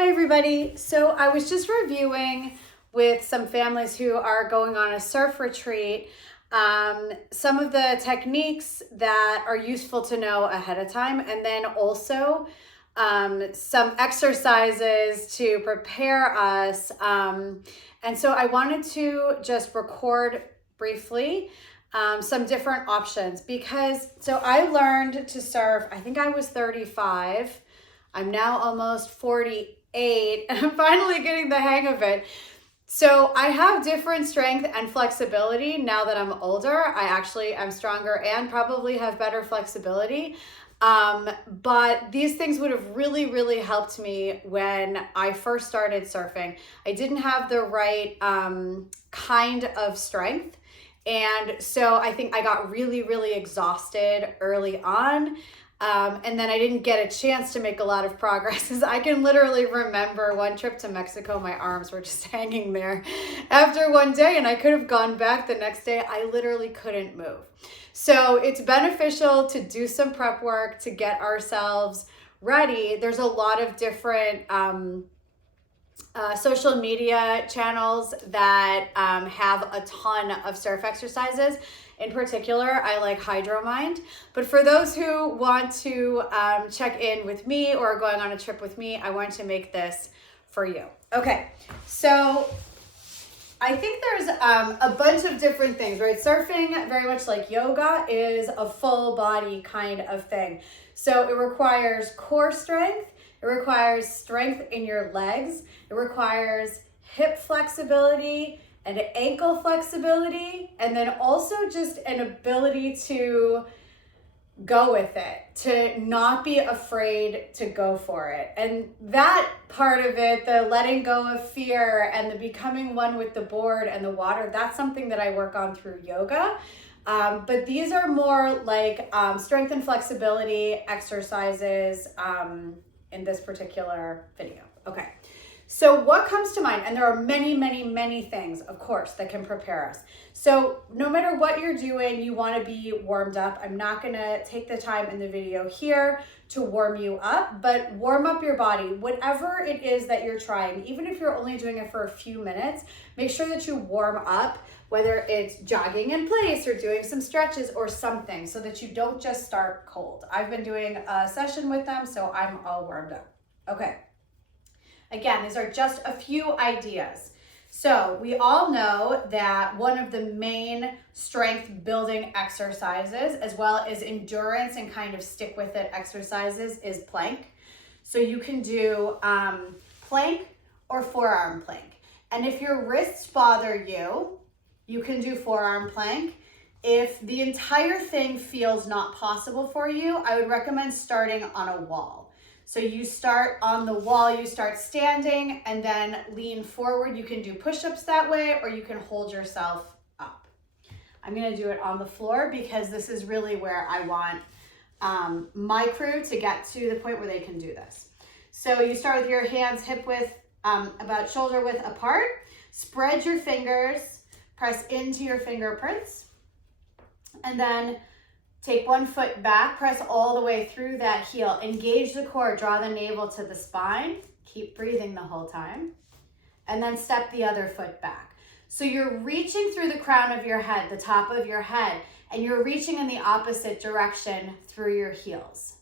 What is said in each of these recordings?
Hi everybody. So I was just reviewing with some families who are going on a surf retreat some of the techniques that are useful to know ahead of time, and then also some exercises to prepare us. And so I wanted to just record briefly some different options because so I learned to surf, I think I was 35. I'm now almost 48 and I'm finally getting the hang of it. So I have different strength and flexibility now that I'm older. I actually am stronger and probably have better flexibility. But these things would have really helped me when I first started surfing. I didn't have the right kind of strength. And so I think I got really exhausted early on. And then I didn't get a chance to make a lot of progress. I can literally remember one trip to Mexico, my arms were just hanging there after one day and I could have gone back the next day. I literally couldn't move. So it's beneficial to do some prep work to get ourselves ready. There's a lot of different social media channels that have a ton of surf exercises. In particular, I like Hydromind. But for those who want to check in with me or are going on a trip with me, I want to make this for you. Okay, so I think there's a bunch of different things, right? Surfing, very much like yoga, is a full body kind of thing. So it requires core strength. It requires strength in your legs. It requires hip flexibility and ankle flexibility, and then also just an ability to go with it, to not be afraid to go for it. And that part of it, the letting go of fear and the becoming one with the board and the water, that's something that I work on through yoga. But these are more like strength and flexibility exercises in this particular video. Okay. So what comes to mind? And there are many things, of course, that can prepare us. So no matter what you're doing, you want to be warmed up. I'm not going to take the time in the video here to warm you up, but warm up your body. Whatever it is that you're trying, even if you're only doing it for a few minutes, make sure that you warm up, whether it's jogging in place or doing some stretches or something, so that you don't just start cold. I've been doing a session with them, so I'm all warmed up. Okay. Again, these are just a few ideas. So we all know that one of the main strength building exercises, as well as endurance and kind of stick with it exercises, is plank. So you can do plank or forearm plank. And if your wrists bother you, you can do forearm plank. If the entire thing feels not possible for you, I would recommend starting on a wall. So you start on the wall, you start standing and then lean forward. You can do push-ups that way, or you can hold yourself up. I'm gonna do it on the floor because this is really where I want my crew to get to the point where they can do this. So you start with your hands hip width, about shoulder width apart. Spread your fingers, press into your fingerprints, and then take one foot back, press all the way through that heel. Engage the core, draw the navel to the spine. Keep breathing the whole time. And then step the other foot back. So you're reaching through the crown of your head, the top of your head, and you're reaching in the opposite direction through your heels.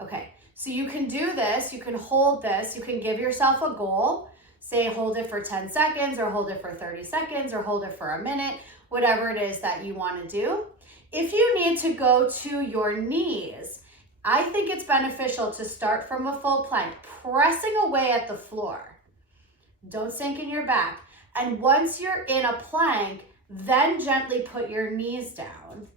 Okay, so you can do this, you can hold this, you can give yourself a goal. Say hold it for 10 seconds or hold it for 30 seconds or hold it for a minute, whatever it is that you want to do. If you need to go to your knees, I think it's beneficial to start from a full plank, pressing away at the floor. Don't sink in your back. And once you're in a plank, then gently put your knees down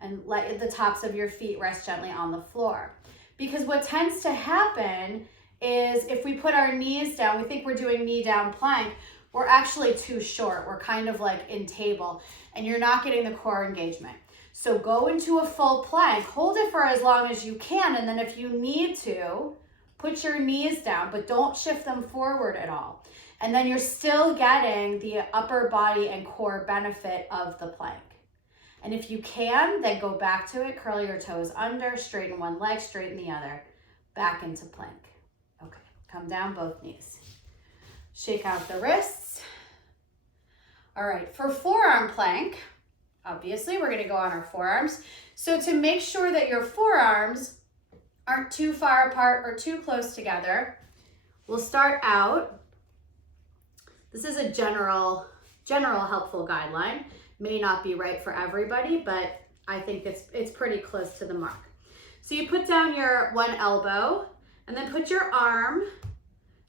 and let the tops of your feet rest gently on the floor. Because what tends to happen is if we put our knees down, we think we're doing knee down plank, we're actually too short. We're kind of like in table and you're not getting the core engagement. So go into a full plank, hold it for as long as you can. And then if you need to, put your knees down, but don't shift them forward at all. And then you're still getting the upper body and core benefit of the plank. And if you can, then go back to it, curl your toes under, straighten one leg, straighten the other, back into plank. Okay, Come down both knees. Shake out the wrists. All right, for forearm plank, obviously we're gonna go on our forearms. So to make sure that your forearms aren't too far apart or too close together, we'll start out. This is a general helpful guideline. May not be right for everybody, but I think it's pretty close to the mark. So you put down your one elbow and then put your arm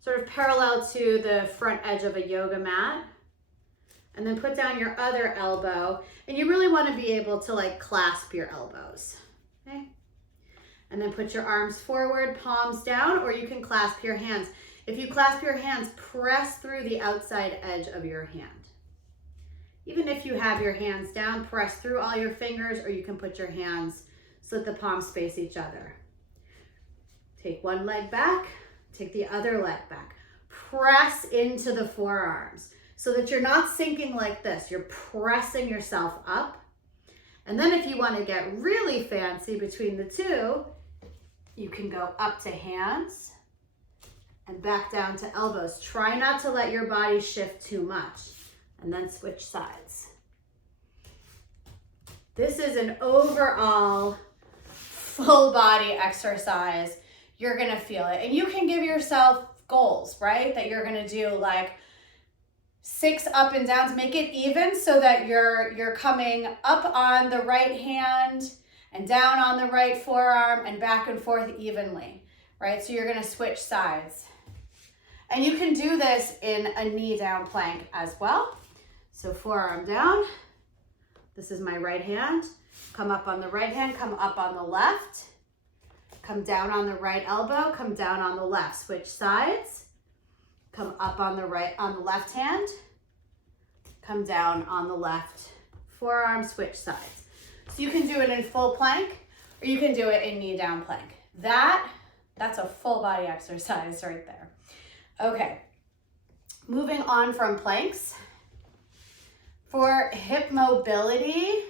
sort of parallel to the front edge of a yoga mat. And then put down your other elbow. And you really want to be able to like clasp your elbows. Okay? And then put your arms forward, palms down, or you can clasp your hands. If you clasp your hands, press through the outside edge of your hand. Even if you have your hands down, press through all your fingers, or you can put your hands so that the palms face each other. Take one leg back, take the other leg back. Press into the forearms so that you're not sinking like this. You're pressing yourself up. And then if you want to get really fancy between the two, you can go up to hands and back down to elbows. Try not to let your body shift too much. And then switch sides. This is an overall full body exercise. You're gonna feel it. And you can give yourself goals, right? That you're gonna do like 6 up and downs. Make it even so that you're coming up on the right hand and down on the right forearm and back and forth evenly, right? So you're gonna switch sides. And you can do this in a knee down plank as well. So forearm down. This is my right hand. Come up on the right hand, come up on the left. Come down on the right elbow, come down on the left. Switch sides. Come up on the right, on the left hand. Come down on the left forearm, switch sides. So you can do it in full plank or you can do it in knee down plank. That's a full body exercise right there. Okay, moving on from planks. For hip mobility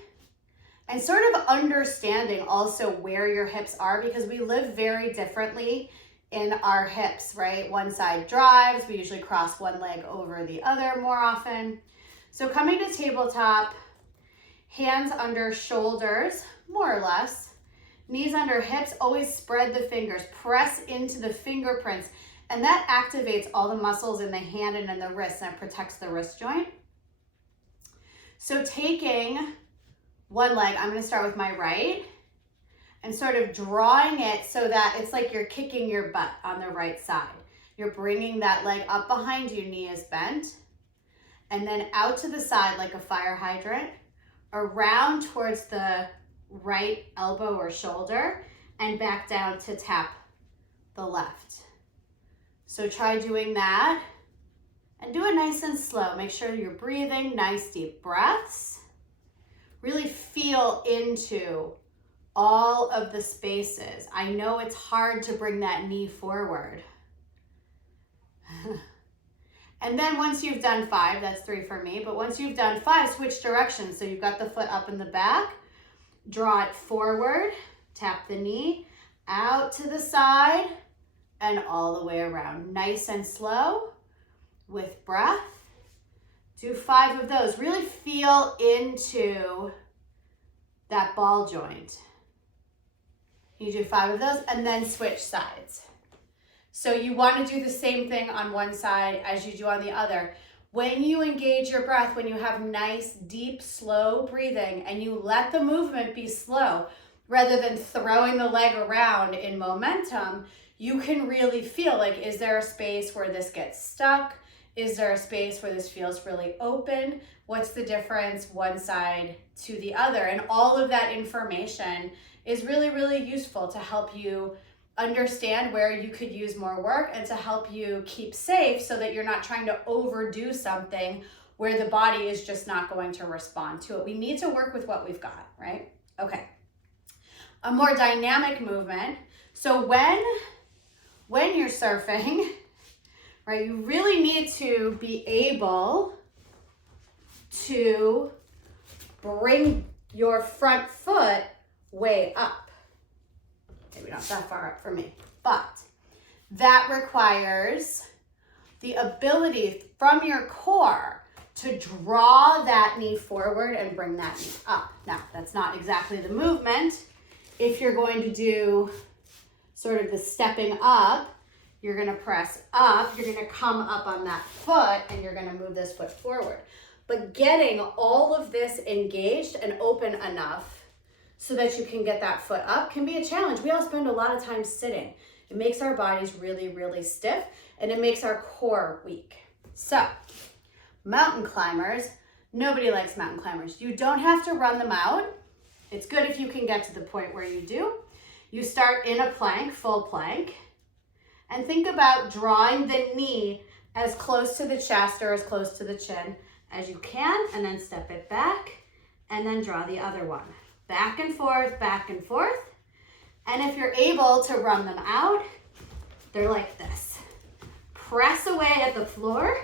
and sort of understanding also where your hips are, because we live very differently in our hips, right? One side drives, we usually cross one leg over the other more often. So coming to tabletop, hands under shoulders, more or less, knees under hips, always spread the fingers, press into the fingerprints, and that activates all the muscles in the hand and in the wrist, and it protects the wrist joint. So taking one leg, I'm gonna start with my right, and sort of drawing it so that it's like you're kicking your butt on the right side. You're bringing that leg up behind you, knee is bent, and then out to the side like a fire hydrant, around towards the right elbow or shoulder, and back down to tap the left. So try doing that. And do it nice and slow. Make sure you're breathing, nice deep breaths. Really feel into all of the spaces. I know it's hard to bring that knee forward. And then once you've done 5, that's 3 for me, but once you've done 5, switch directions. So you've got the foot up in the back, draw it forward, tap the knee, out to the side, and all the way around. Nice and slow. With breath. Do 5 of those. Really feel into that ball joint. You do 5 of those and then switch sides. So you want to do the same thing on one side as you do on the other. When you engage your breath, when you have nice, deep, slow breathing and you let the movement be slow, rather than throwing the leg around in momentum, you can really feel like, is there a space where this gets stuck? Is there a space where this feels really open? What's the difference one side to the other? And all of that information is really, really useful to help you understand where you could use more work and to help you keep safe so that you're not trying to overdo something where the body is just not going to respond to it. We need to work with what we've got, right? Okay. A more dynamic movement. So when you're surfing, right, you really need to be able to bring your front foot way up. Maybe not that far up for me, but that requires the ability from your core to draw that knee forward and bring that knee up. Now, that's not exactly the movement. If you're going to do sort of the stepping up, you're gonna press up, you're gonna come up on that foot, and you're gonna move this foot forward. But getting all of this engaged and open enough so that you can get that foot up can be a challenge. We all spend a lot of time sitting. It makes our bodies really, really stiff, and it makes our core weak. So, mountain climbers, nobody likes mountain climbers. You don't have to run them out. It's good if you can get to the point where you do. You start in a plank, full plank, and think about drawing the knee as close to the chest or as close to the chin as you can, and then step it back, and then draw the other one. Back and forth, back and forth. And if you're able to run them out, they're like this. Press away at the floor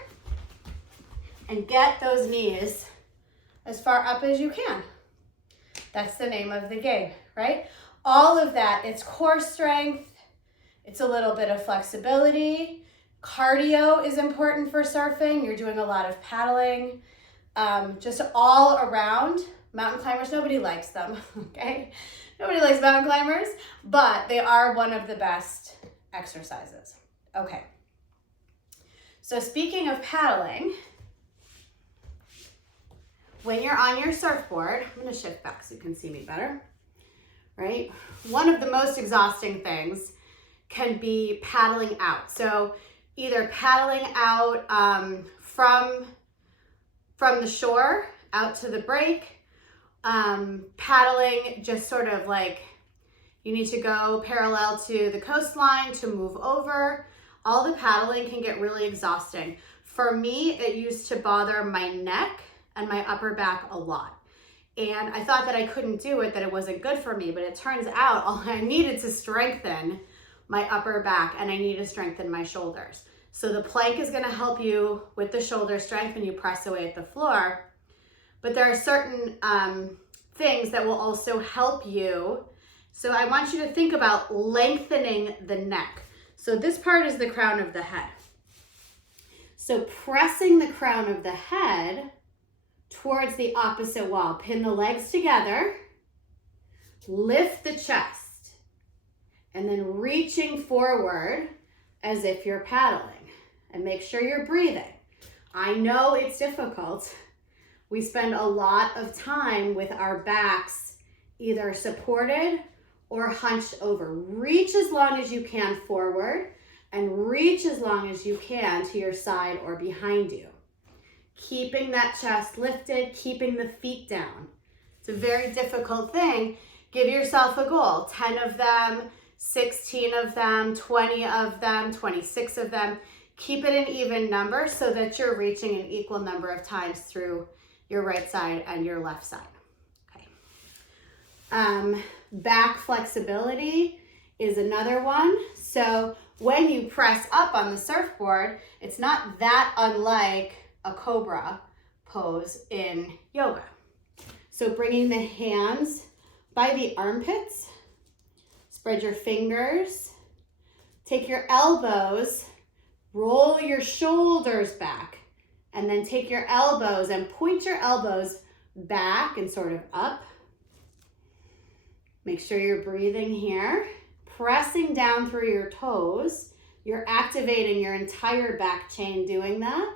and get those knees as far up as you can. That's the name of the game, right? All of that, it's core strength, it's a little bit of flexibility. Cardio is important for surfing. You're doing a lot of paddling. Just all around. Mountain climbers, nobody likes them, okay? Nobody likes mountain climbers, but they are one of the best exercises. Okay. So speaking of paddling, when you're on your surfboard, I'm gonna shift back so you can see me better, right? One of the most exhausting things can be paddling out. So either paddling out from the shore out to the break, paddling just sort of like you need to go parallel to the coastline to move over. All the paddling can get really exhausting. For me, it used to bother my neck and my upper back a lot. And I thought that I couldn't do it, that it wasn't good for me, but it turns out all I needed to strengthen my upper back and I need to strengthen my shoulders. So the plank is gonna help you with the shoulder strength when you press away at the floor. But there are certain things that will also help you. So I want you to think about lengthening the neck. So this part is the crown of the head. So pressing the crown of the head towards the opposite wall. Pin the legs together, lift the chest, and then reaching forward as if you're paddling. And make sure you're breathing. I know it's difficult. We spend a lot of time with our backs either supported or hunched over. Reach as long as you can forward and reach as long as you can to your side or behind you. Keeping that chest lifted, keeping the feet down. It's a very difficult thing. Give yourself a goal, 10 of them, 16 of them, 20 of them, 26 of them. Keep it an even number so that you're reaching an equal number of times through your right side and your left side. Okay. Back flexibility is another one. So when you press up on the surfboard, it's not that unlike a cobra pose in yoga. So bringing the hands by the armpits, spread your fingers, take your elbows, roll your shoulders back, and then take your elbows and point your elbows back and sort of up. Make sure you're breathing here, pressing down through your toes. You're activating your entire back chain doing that.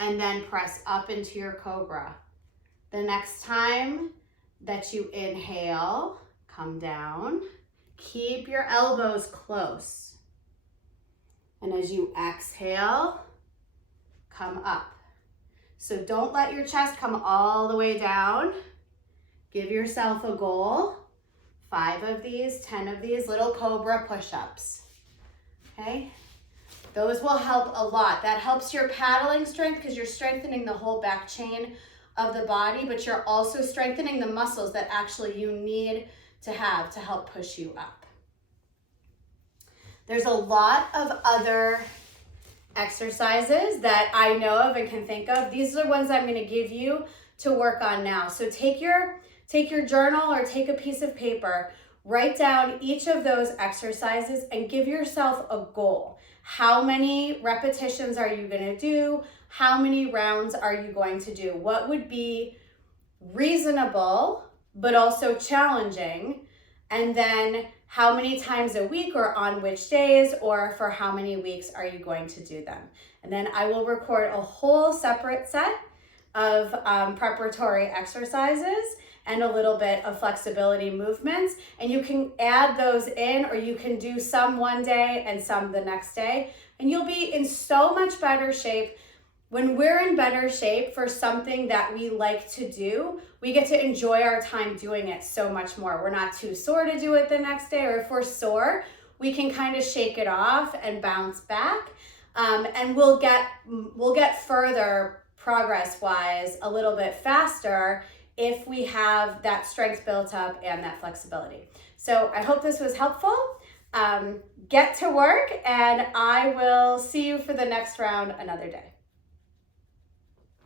And then press up into your cobra. The next time that you inhale, come down. Keep your elbows close. And as you exhale, come up. So don't let your chest come all the way down. Give yourself a goal. 5 of these, 10 of these little cobra push-ups. Okay? Those will help a lot. That helps your paddling strength because you're strengthening the whole back chain of the body, but you're also strengthening the muscles that actually you need to have to help push you up. There's a lot of other exercises that I know of and can think of. These are the ones I'm going to give you to work on now. So take your journal or take a piece of paper, Write down each of those exercises and give yourself a goal. How many repetitions are you going to do? How many rounds are you going to do? What would be reasonable but also challenging? And then how many times a week or on which days or for how many weeks are you going to do them? And then I will record a whole separate set of preparatory exercises and a little bit of flexibility movements. And you can add those in, or you can do some one day and some the next day. And you'll be in so much better shape. When we're in better shape for something that we like to do, we get to enjoy our time doing it so much more. We're not too sore to do it the next day, or if we're sore, we can kind of shake it off and bounce back. And we'll get further progress-wise a little bit faster if we have that strength built up and that flexibility. So I hope this was helpful. Get to work, and I will see you for the next round another day.